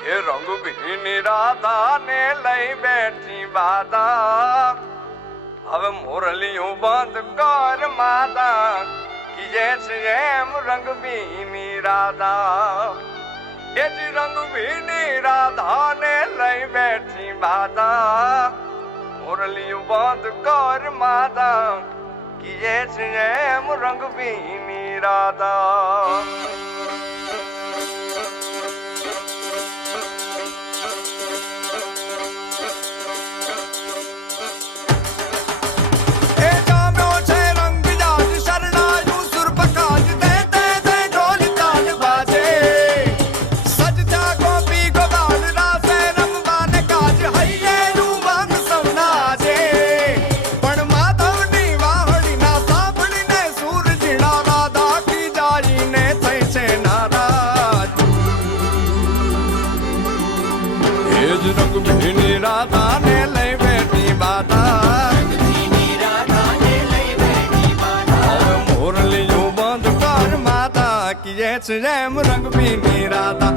એ રંગ ભીની રાધા ને લઈ બેઠી બાધા હવે મોરલિયું બંધ કર માતા કીજે છે એમ રંગ ભીની રાધા એ જ રંગ ભીની રાધા ને લઈ બેઠી બાધા મોરલિયું બંધ કર માતા કીજે છે એમ રંગ ભીની રાધા રંગ ભીની રાધા ને લઈ બેઠી બાધા મોરલિયું બંધ કર માતા કીએ છે એમ રંગ ભીની રાધા